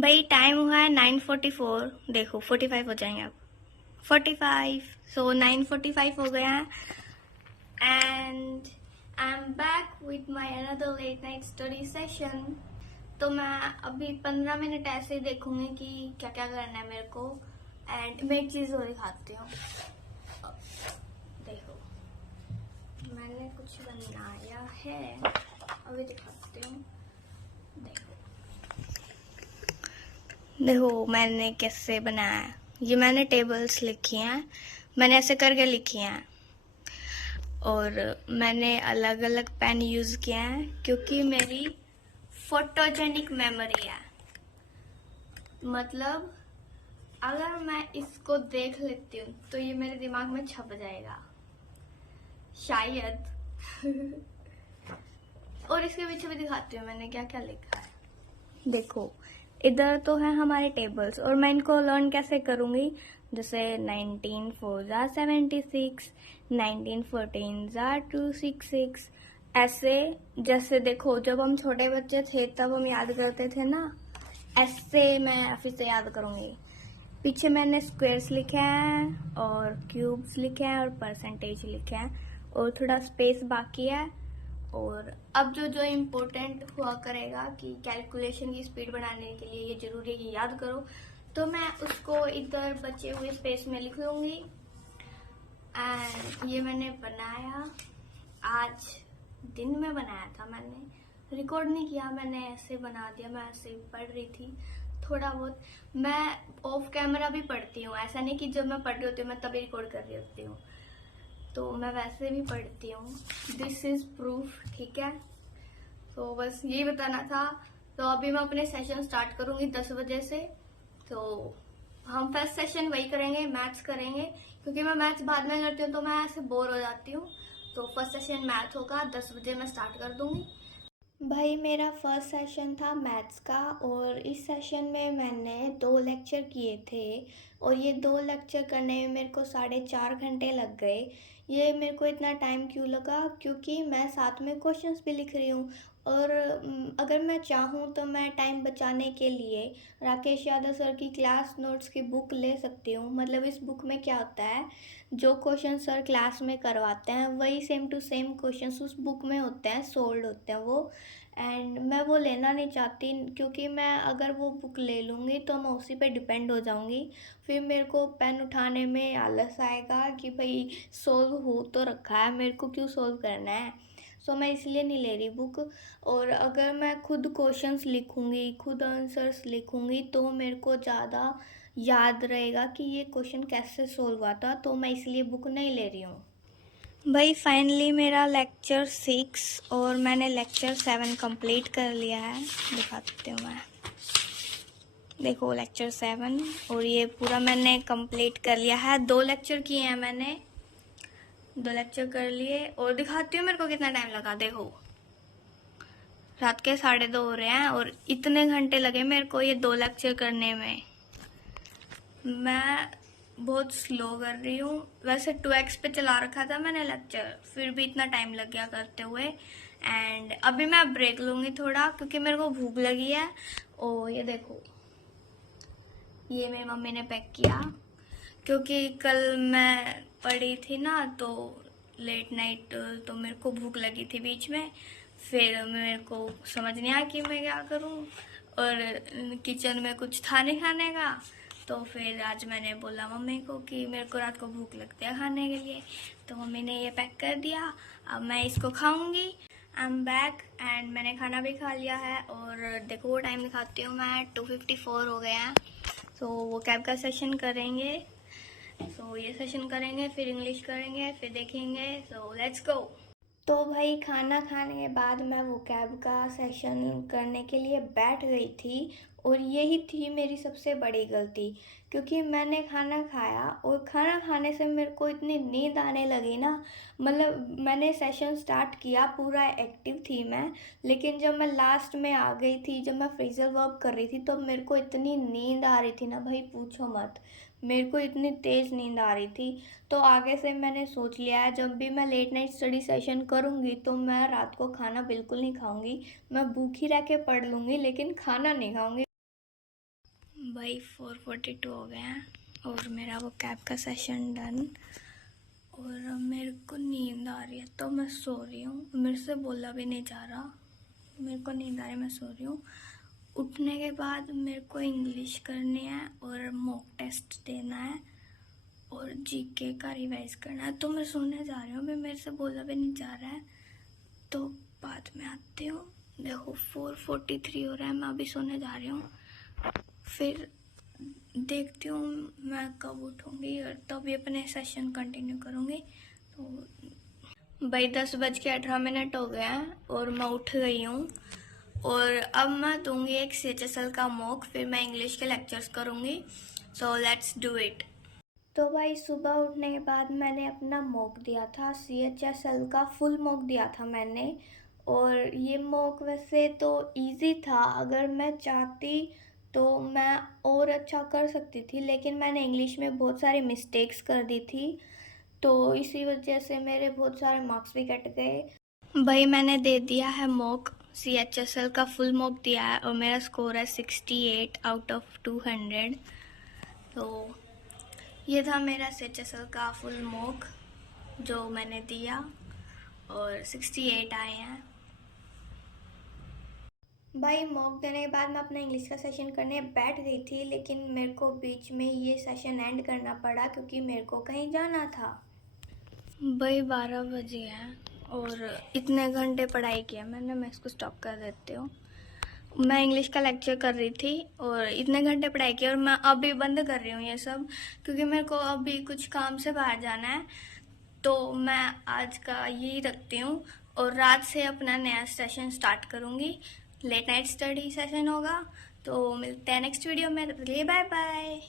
भाई टाइम हुआ है 9:44। देखो 45 हो जाएंगे अब। 45, सो 9:45 हो गया है and I am back with my another late night study session. तो मैं अभी 15 मिनट ऐसे ही देखूंगी कि क्या क्या करना है मेरे को। एंड मैं एक चीज और दिखाती हूँ। देखो मैंने कुछ बनाया है, अभी दिखाती हूँ। देखो देखो मैंने कैसे बनाया है। ये मैंने टेबल्स लिखी हैं, मैंने ऐसे करके लिखी हैं और मैंने अलग अलग पेन यूज किया है क्योंकि मेरी फोटोजेनिक मेमोरी है। मतलब अगर मैं इसको देख लेती हूँ तो ये मेरे दिमाग में छप जाएगा शायद। और इसके पीछे भी दिखाती हूँ मैंने क्या क्या लिखा है। देखो इधर तो है हमारे टेबल्स और मैं इनको लर्न कैसे करूंगी। जैसे 19 4 ज़ा 76, 19 14 ज़ा 266। ऐसे जैसे देखो जब हम छोटे बच्चे थे तब हम याद करते थे ना, ऐसे मैं फिर से याद करूंगी। पीछे मैंने स्क्वायर्स लिखे हैं और क्यूब्स लिखे हैं और परसेंटेज लिखे हैं और थोड़ा स्पेस बाकी है। और अब जो जो इम्पोर्टेंट हुआ करेगा कि कैलकुलेशन की स्पीड बढ़ाने के लिए ये जरूरी है कि याद करो, तो मैं उसको इधर बचे हुए स्पेस में लिख लूंगी। एंड ये मैंने बनाया आज दिन में बनाया था, मैंने रिकॉर्ड नहीं किया, मैंने ऐसे बना दिया। मैं ऐसे पढ़ रही थी थोड़ा बहुत। मैं ऑफ कैमरा भी पढ़ती हूँ, ऐसा नहीं कि जब मैं पढ़ रही होती हूँ मैं तभी रिकॉर्ड कर रही होती हूँ, तो मैं वैसे भी पढ़ती हूँ। दिस इज प्रूफ, ठीक है। तो बस यही बताना था। तो अभी मैं अपने सेशन स्टार्ट करूंगी 10 बजे से। तो हम फर्स्ट सेशन वही करेंगे, मैथ्स करेंगे, क्योंकि मैं मैथ्स बाद में करती हूँ तो मैं ऐसे बोर हो जाती हूँ। तो फर्स्ट सेशन मैथ होगा, 10 बजे मैं स्टार्ट कर दूंगी। भाई मेरा फर्स्ट सेशन था मैथ्स का और इस सेशन में मैंने 2 लेक्चर किए थे और ये 2 लेक्चर करने में मेरे को 4.5 घंटे लग गए। ये मेरे को इतना टाइम क्यों लगा, क्योंकि मैं साथ में क्वेश्चंस भी लिख रही हूँ। और अगर मैं चाहूँ तो मैं टाइम बचाने के लिए राकेश यादव सर की क्लास नोट्स की बुक ले सकती हूँ। मतलब इस बुक में क्या होता है, जो क्वेश्चन सर क्लास में करवाते हैं वही सेम टू सेम क्वेश्चंस उस बुक में होते हैं, सोल्ड होते हैं वो। एंड मैं वो लेना नहीं चाहती, क्योंकि मैं अगर वो बुक ले लूँगी तो मैं उसी पे डिपेंड हो जाऊँगी। फिर मेरे को पेन उठाने में आलस आएगा कि भाई सोल्व हो तो रखा है, मेरे को क्यों सोल्व करना है। सो मैं इसलिए नहीं ले रही बुक। और अगर मैं खुद क्वेश्चंस लिखूँगी, खुद आंसर्स लिखूँगी तो मेरे को ज़्यादा याद रहेगा कि ये क्वेश्चन कैसे सोल्व हुआ था, तो मैं इसलिए बुक नहीं ले रही हूँ। भाई फाइनली मेरा लेक्चर 6 और मैंने लेक्चर 7 कंप्लीट कर लिया है। दिखाती हूँ मैं। देखो लेक्चर 7 और ये पूरा मैंने कंप्लीट कर लिया है। 2 लेक्चर किए हैं मैंने, 2 लेक्चर कर लिए और दिखाती हूँ मेरे को कितना टाइम लगा। देखो रात के 2:30 हो रहे हैं और इतने घंटे लगे मेरे को ये 2 लेक्चर करने में। मैं बहुत स्लो कर रही हूँ। वैसे 2x पे चला रखा था मैंने लेक्चर, फिर भी इतना टाइम लग गया करते हुए। एंड अभी मैं ब्रेक लूँगी थोड़ा, क्योंकि मेरे को भूख लगी है। ओ ये देखो, ये मेरी मम्मी ने पैक किया, क्योंकि कल मैं पढ़ी थी ना तो लेट नाइट, तो मेरे को भूख लगी थी बीच में। फिर मेरे को समझ नहीं आया कि मैं क्या करूं और किचन में कुछ था नहीं खाने का। तो फिर आज मैंने बोला मम्मी को कि मेरे को रात को भूख लगती है खाने के लिए, तो मम्मी ने ये पैक कर दिया। अब मैं इसको खाऊंगी। आई एम बैक एंड मैंने खाना भी खा लिया है। और देखो वो टाइम दिखाती हूँ मैं, 2:54 हो गया है। तो वो कैब का सेशन करेंगे, सो ये सेशन करेंगे, फिर इंग्लिश करेंगे, फिर देखेंगे। So let's go. तो भाई खाना खाने के बाद मैं वो कैब का सेशन करने के लिए बैठ गई थी और यही थी मेरी सबसे बड़ी गलती, क्योंकि मैंने खाना खाया और खाना खाने से मेरे को इतनी नींद आने लगी ना। मतलब मैंने सेशन स्टार्ट किया, पूरा एक्टिव थी मैं, लेकिन जब मैं लास्ट में आ गई थी, जब मैं फ्रेजल वर्ब कर रही थी तो मेरे को इतनी नींद आ रही थी ना भाई पूछो मत। मेरे को इतनी तेज़ नींद आ रही थी। तो आगे से मैंने सोच लिया है, जब भी मैं लेट नाइट स्टडी सेशन करूँगी तो मैं रात को खाना बिल्कुल नहीं खाऊंगी। मैं भूखी रह के पढ़ लूँगी लेकिन खाना नहीं खाऊंगी। भाई 4:42 हो गए हैं और मेरा वो कैब का सेशन डन। और मेरे को नींद आ रही है तो मैं सो रही हूँ। मेरे से बोला भी नहीं जा रहा, मेरे को नींद आ रही है, मैं सो रही हूँ। उठने के बाद मेरे को इंग्लिश करनी है और मॉक टेस्ट देना है और जीके का रिवाइज करना है। तो मैं सोने जा रही हूँ, अभी मेरे से बोला भी नहीं जा रहा है, तो बाद में आती हूँ। देखो 4:43 हो रहा है, मैं अभी सोने जा रही हूँ। फिर देखती हूँ मैं कब उठूँगी और तभी अपने सेशन कंटिन्यू करूँगी। तो भाई 10:18 हो गए हैं और मैं उठ गई हूँ और अब मैं दूंगी एक CHSL का मॉक, फिर मैं इंग्लिश के लेक्चर्स करूँगी। So let's do it. तो भाई सुबह उठने के बाद मैंने अपना मॉक दिया था, CHSL का फुल मॉक दिया था मैंने। और ये मॉक वैसे तो इजी था, अगर मैं चाहती तो मैं और अच्छा कर सकती थी, लेकिन मैंने इंग्लिश में बहुत सारी मिस्टेक्स कर दी थी, तो इसी वजह से मेरे बहुत सारे मार्क्स भी कट गए। भाई मैंने दे दिया है मॉक, CHSL का फुल मॉक दिया है और मेरा स्कोर है 68 आउट ऑफ 200। तो ये था मेरा CHSL का फुल मॉक जो मैंने दिया और 68 आए हैं। भाई मॉक देने के बाद मैं अपना इंग्लिश का सेशन करने बैठ गई थी, लेकिन मेरे को बीच में ये सेशन एंड करना पड़ा क्योंकि मेरे को कहीं जाना था। भाई 12 बजे हैं और इतने घंटे पढ़ाई किया मैंने, मैं इसको स्टॉप कर देती हूँ। मैं इंग्लिश का लेक्चर कर रही थी और इतने घंटे पढ़ाई की और मैं अभी बंद कर रही हूँ ये सब, क्योंकि मेरे को अभी कुछ काम से बाहर जाना है। तो मैं आज का यही रखती हूँ और रात से अपना नया सेशन स्टार्ट करूँगी। लेट नाइट स्टडी सेशन होगा। तो मिलते हैं नेक्स्ट वीडियो में, बाय बाय।